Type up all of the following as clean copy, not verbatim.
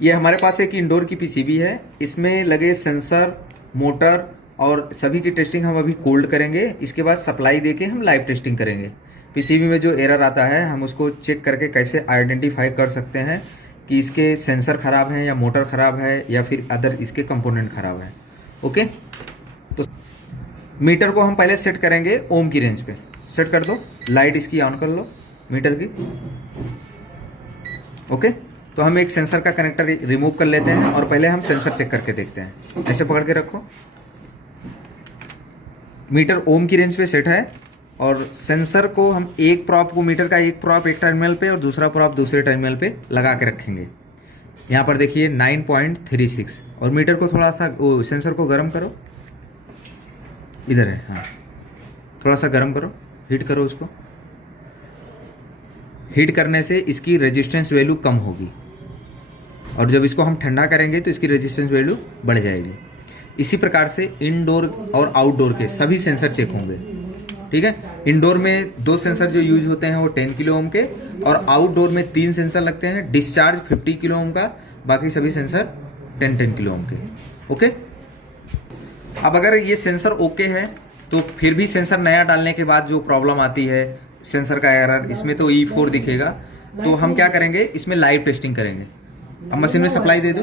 ये हमारे पास एक इंडोर की पीसीबी है, इसमें लगे सेंसर, मोटर और सभी की टेस्टिंग हम अभी कोल्ड करेंगे। इसके बाद सप्लाई देके हम लाइव टेस्टिंग करेंगे। पीसीबी में जो एरर आता है हम उसको चेक करके कैसे आइडेंटिफाई कर सकते हैं कि इसके सेंसर ख़राब हैं या मोटर ख़राब है या फिर अदर इसके कंपोनेंट ख़राब है। ओके, तो मीटर को हम पहले सेट करेंगे ओम की रेंज पे। सेट कर दो, लाइट इसकी ऑन कर लो मीटर की। ओके, तो हम एक सेंसर का कनेक्टर रिमूव कर लेते हैं और पहले हम सेंसर चेक करके देखते हैं। ऐसे पकड़ के रखो, मीटर ओम की रेंज पे सेट है और सेंसर को हम एक प्रॉप को, मीटर का एक प्रॉप एक टर्मिनल पे और दूसरा प्रॉप दूसरे टर्मिनल पे लगा के रखेंगे। यहाँ पर देखिए 9.36 और मीटर को थोड़ा सा सेंसर को गर्म करो, इधर है, हाँ थोड़ा सा गर्म करो, हीट करो उसको। हीट करने से इसकी रेजिस्टेंस वैल्यू कम होगी और जब इसको हम ठंडा करेंगे तो इसकी रेजिस्टेंस वैल्यू बढ़ जाएगी। इसी प्रकार से इनडोर और आउटडोर के सभी सेंसर चेक होंगे। ठीक है, इनडोर में 2 सेंसर जो यूज होते हैं वो 10 किलो ओम के और आउटडोर में 3 सेंसर लगते हैं। डिस्चार्ज 50 किलो ओम का, बाकी सभी सेंसर 10 किलो ओम के। ओके, अब अगर ये सेंसर ओके है तो फिर भी सेंसर नया डालने के बाद जो प्रॉब्लम आती है सेंसर का एरर, इसमें तो E4 दिखेगा। तो हम क्या करेंगे, इसमें लाइव टेस्टिंग करेंगे। अब मशीन में सप्लाई दे दो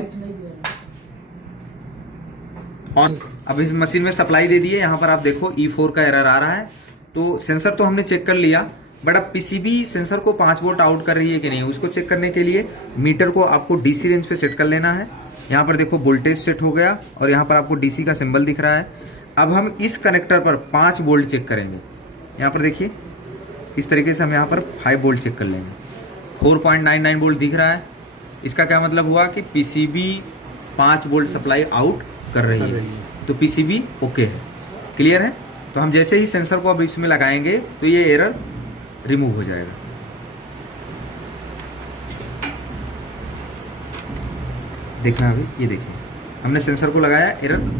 ऑन। अब इस मशीन में सप्लाई दे दिए, यहाँ पर आप देखो E4 का एरर आ रहा है। तो सेंसर तो हमने चेक कर लिया, बट अब पीसीबी सेंसर को 5 वोल्ट आउट कर रही है कि नहीं, उसको चेक करने के लिए मीटर को आपको डीसी रेंज पे सेट कर लेना है। यहाँ पर देखो वोल्टेज सेट हो गया और यहाँ पर आपको डीसी का सिंबल दिख रहा है। अब हम इस कनेक्टर पर 5 वोल्ट चेक करेंगे। यहाँ पर देखिए इस तरीके से हम यहाँ पर 5 वोल्ट चेक कर लेंगे। 4.99 वोल्ट दिख रहा है। इसका क्या मतलब हुआ कि पीसीबी 5 वोल्ट सप्लाई आउट कर रही है, तो पीसीबी ओके है। क्लियर है? तो हम जैसे ही सेंसर को अब इसमें लगाएंगे तो ये एरर रिमूव हो जाएगा। देखना अभी, ये देखिए हमने सेंसर को लगाया, एरर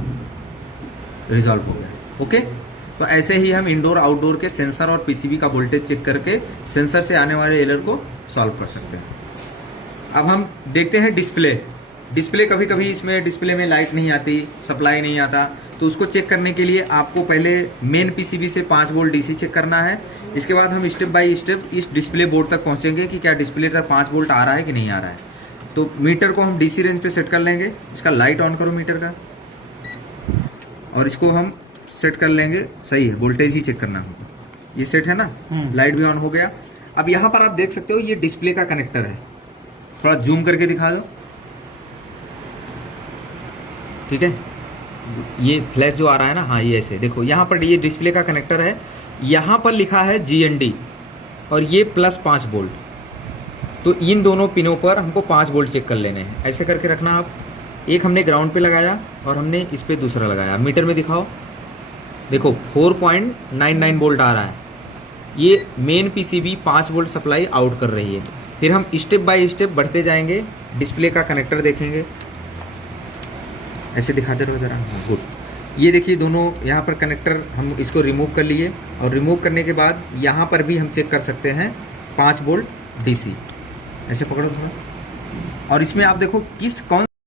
रिजॉल्व हो गया। ओके, तो ऐसे ही हम इंडोर आउटडोर के सेंसर और पीसीबी का वोल्टेज चेक करके सेंसर से आने वाले एरर को सॉल्व कर सकते हैं। अब हम देखते हैं डिस्प्ले कभी कभी इसमें डिस्प्ले में लाइट नहीं आती, सप्लाई नहीं आता, तो उसको चेक करने के लिए आपको पहले मेन पीसीबी से 5 वोल्ट डीसी चेक करना है। इसके बाद हम स्टेप बाय स्टेप इस डिस्प्ले बोर्ड तक पहुंचेंगे कि क्या डिस्प्ले तक 5 वोल्ट आ रहा है कि नहीं आ रहा है। तो मीटर को हम डीसी रेंज पे सेट कर लेंगे। इसका लाइट ऑन करो मीटर का और इसको हम सेट कर लेंगे। सही है, वोल्टेज ही चेक करना होगा। ये सेट है ना, लाइट भी ऑन हो गया। अब यहाँ पर आप देख सकते हो ये डिस्प्ले का कनेक्टर है, थोड़ा जूम करके दिखा दो। ठीक है, ये फ्लैश जो आ रहा है ना, हाँ ये ऐसे देखो, यहाँ पर ये डिस्प्ले का कनेक्टर है, यहाँ पर लिखा है GND और ये +5 वोल्ट। तो इन दोनों पिनों पर हमको 5 वोल्ट चेक कर लेने हैं। ऐसे करके रखना आप। एक हमने ग्राउंड पे लगाया और हमने इस पे दूसरा लगाया। मीटर में दिखाओ, देखो 4.99 वोल्ट आ रहा है। ये main PCB 5 volt supply out कर रही है। फिर हम स्टेप बाय स्टेप बढ़ते जाएंगे, डिस्प्ले का कनेक्टर देखेंगे। ऐसे दिखाते रहो जरा, गुड। ये देखिए दोनों यहाँ पर कनेक्टर हम इसको रिमूव कर लिए और रिमूव करने के बाद यहाँ पर भी हम चेक कर सकते हैं 5 वोल्ट डीसी। ऐसे पकड़ो थोड़ा और इसमें आप देखो कौन